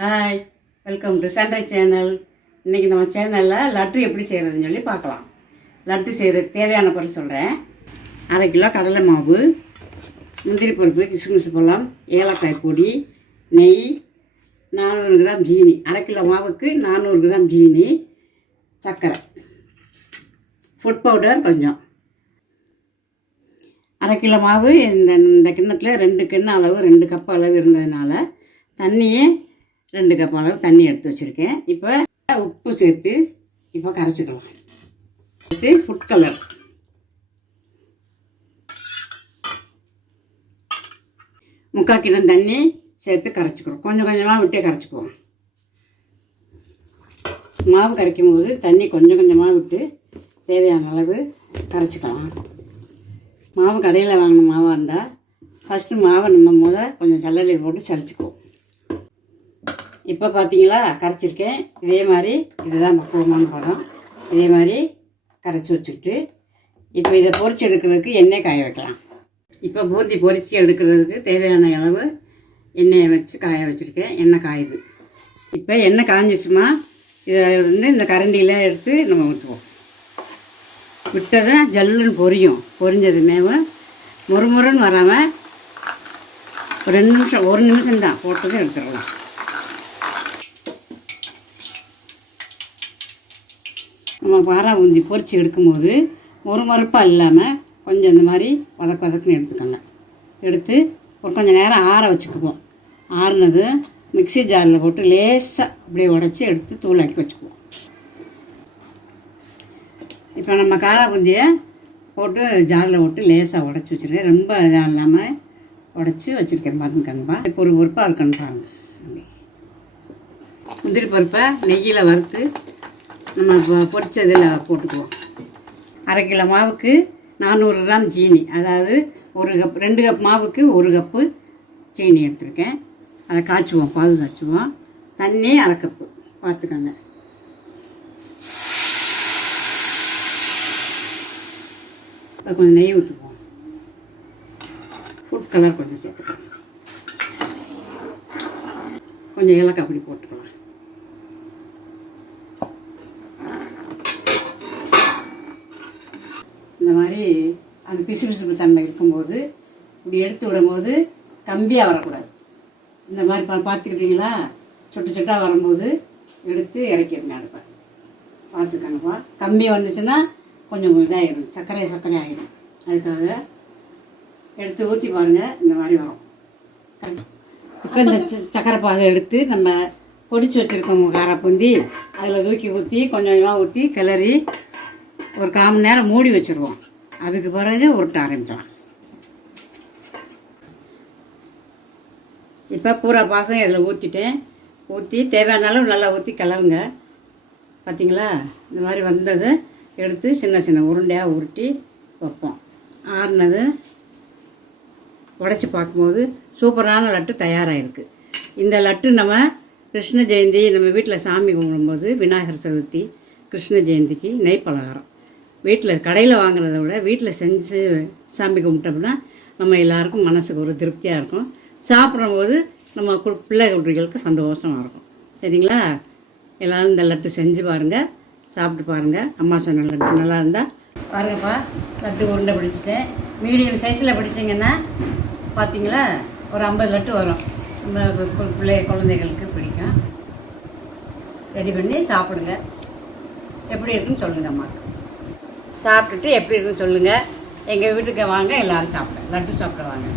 Hi welcome to sunrise channel இன்றைக்கி நம்ம சேனலில் லட்டு எப்படி செய்கிறதுன்னு சொல்லி பார்க்கலாம். லட்டு செய்கிறது தேவையான பொருள் சொல்கிறேன் அரை கிலோ கடலை மாவு முந்திரி பருப்பு கிசுமிசு பழம் ஏலக்காய் பொடி நெய் நானூறு கிராம் ஜீனி அரை கிலோ மாவுக்கு நானூறு கிராம் ஜீனி சர்க்கரை ஃபுட் பவுடர் கொஞ்சம். அரை கிலோ மாவு இந்த இந்த கிண்ணத்தில் ரெண்டு கிண்ணம் அளவு ரெண்டு கப் அளவு இருந்ததுனால தண்ணியை ரெண்டு கப் அளவு தண்ணி எடுத்து வச்சுருக்கேன். இப்போ உப்பு சேர்த்து இப்போ கரைச்சிக்கலாம். சேர்த்து ஃபுட் கலர் முக்கால் கிண்ணம் தண்ணி சேர்த்து கரைச்சிக்கிறோம். கொஞ்சம் கொஞ்சமாக விட்டே கரைச்சிக்குவோம். மாவு கரைக்கும் போது தண்ணி கொஞ்சம் கொஞ்சமாக விட்டு தேவையான அளவு கரைச்சிக்கலாம். மாவு கடையில் வாங்கின மாவாக இருந்தால் ஃபஸ்ட்டு மாவை நம்ம முத கொஞ்சம் சல்லலையில் போட்டு சளிச்சிக்குவோம் இப்போ பார்த்தீங்களா கரைச்சிருக்கேன். இதே மாதிரி இதுதான் பக்குவமான பதம். இதே மாதிரி கரைச்சி வச்சுக்கிட்டு இப்போ இதை பொறிச்சு எடுக்கிறதுக்கு எண்ணெய் காய வைக்கலாம். இப்போ பூந்தி பொறிச்சு எடுக்கிறதுக்கு தேவையான அளவு எண்ணெயை வச்சு காய வச்சுருக்கேன். எண்ணெய் காயுது. இப்போ எண்ணெய் காஞ்சிச்சுமா இதை வந்து இந்த கரண்டியில் எடுத்து நம்ம ஊற்றுவோம் விட்டதை ஜல்லுன்னு பொரியும். பொரிஞ்சதுமேவு முறுமுறுன்னு வராமல் ஒரு ரெண்டு நிமிஷம் ஒரு நிமிஷம் தான் எடுத்துடலாம். நம்ம வாரா ஊந்தி பொறிச்சு எடுக்கும்போது மொறுமொறுப்பாக இல்லாமல் கொஞ்சம் இந்த மாதிரி வதக்கு வதக்குன்னு எடுத்துக்கோங்க. எடுத்து ஒரு கொஞ்சம் நேரம் ஆற வச்சுக்குவோம். ஆறுனது மிக்ஸி ஜாரில் போட்டு லேசாக அப்படியே உடச்சி எடுத்து தூளாக்கி வச்சுக்குவோம். இப்போ நம்ம காரா பூந்தியை போட்டு ஜாரில் போட்டு லேசாக உடச்சி வச்சுருக்கேன். ரொம்ப இதாக இல்லாமல் உடச்சி வச்சுருக்கேன் பார்த்துக்கங்கப்பா இப்போ ஒரு பொறுப்பாக இருக்கணும் பாருங்க. முந்திரி பருப்பை நெய்யில் வறுத்து நம்ம பொரிச்சதில் போட்டுக்குவோம். அரை கிலோ மாவுக்கு நானூறு கிராம் சீனி. அதாவது ஒரு கப் ரெண்டு கப் மாவுக்கு ஒரு கப்பு சீனி எடுத்திருக்கேன். அதை காய்ச்சுவோம் பால் காய்ச்சுவோம். தண்ணி அரை கப்பு. பார்த்துக்கோங்க. இப்போ கொஞ்சம் நெய் ஊற்றுப்போம் ஃபுட் கலர் கொஞ்சம் சேர்த்துக்கலாம் கொஞ்சம் ஏலக்காய் அப்படி போட்டுக்கலாம். அந்த மாதிரி அந்த பிசு பிசுப்பு தன்மை இருக்கும்போது இப்படி எடுத்து விடும்போது கம்பியாக வரக்கூடாது. இந்த மாதிரி பா பார்த்துக்கிட்டீங்களா? சொட்டு சொட்டாக வரும்போது எடுத்து இறக்கிடுங்க அடுப்பை பார்த்துக்கங்கப்பா. கம்பி வந்துச்சுன்னா கொஞ்சம் இதாகிடும் சர்க்கரை சர்க்கரை ஆகிடும் அதுக்காக எடுத்து ஊற்றி பாருங்கள் இந்த மாதிரி வரும். இப்போ இந்த ச- சர்க்கரை பாகை எடுத்து நம்ம பொடிச்சு வச்சுருக்கோம் காரப்பூந்தி. அதில் தூக்கி ஊற்றி கொஞ்சம் கொஞ்சமாக ஊற்றி கிளறி ஒரு கால் மணி நேரம் மூடி வச்சுருவோம். அதுக்கு பிறகு உருட்ட ஆரம்பிக்கலாம். இப்போ பூரா பாகம் இதில் ஊற்றிட்டேன் ஊற்றி தேவையான அளவு நல்லா ஊற்றி கிளவுங்க பார்த்தீங்களா இந்த மாதிரி வந்ததை எடுத்து சின்ன சின்ன உருண்டையாக உருட்டி வைப்போம். ஆறுனது உடச்சி பார்க்கும்போது சூப்பரான லட்டு தயாராகிருக்கு இந்த லட்டு நம்ம கிருஷ்ண ஜெயந்தி நம்ம வீட்டில் சாமி கும்பிடும்போது விநாயகர் சதுர்த்தி கிருஷ்ண ஜெயந்திக்கு நெய் பலகாரம். வீட்டில் கடையில் வாங்குறத விட வீட்டில் செஞ்சு சாமி கும்பிட்டோம்னா நம்ம எல்லாருக்கும் மனசுக்கு ஒரு திருப்தியாக இருக்கும். சாப்பிடும்போது நம்ம கு பிள்ளை குட்டிகளுக்கு சந்தோஷமாக இருக்கும். சரிங்களா? எல்லோரும் இந்த லட்டு செஞ்சு பாருங்கள் சாப்பிட்டு பாருங்கள் அம்மா சொன்ன லட்டு நல்லா இருந்தால் பாருங்கப்பா லட்டு உருண்டை பிடிச்சிட்டேன். மீடியம் சைஸில் பிடிச்சிங்கன்னா பார்த்தீங்களா ஒரு ஐம்பது லட்டு வரும். நம்ம பிள்ளை குழந்தைகளுக்கு பிடிக்கும். ரெடி பண்ணி சாப்பிடுங்க. எப்படி இருக்குன்னு சொல்லுங்கள் அம்மாவுக்கு சாப்பிட்டுட்டு எப்படி இருக்குன்னு சொல்லுங்கள் எங்கள் வீட்டுக்கு வாங்க எல்லோரும் சாப்பிட லட்டு சாப்பிட வாங்க.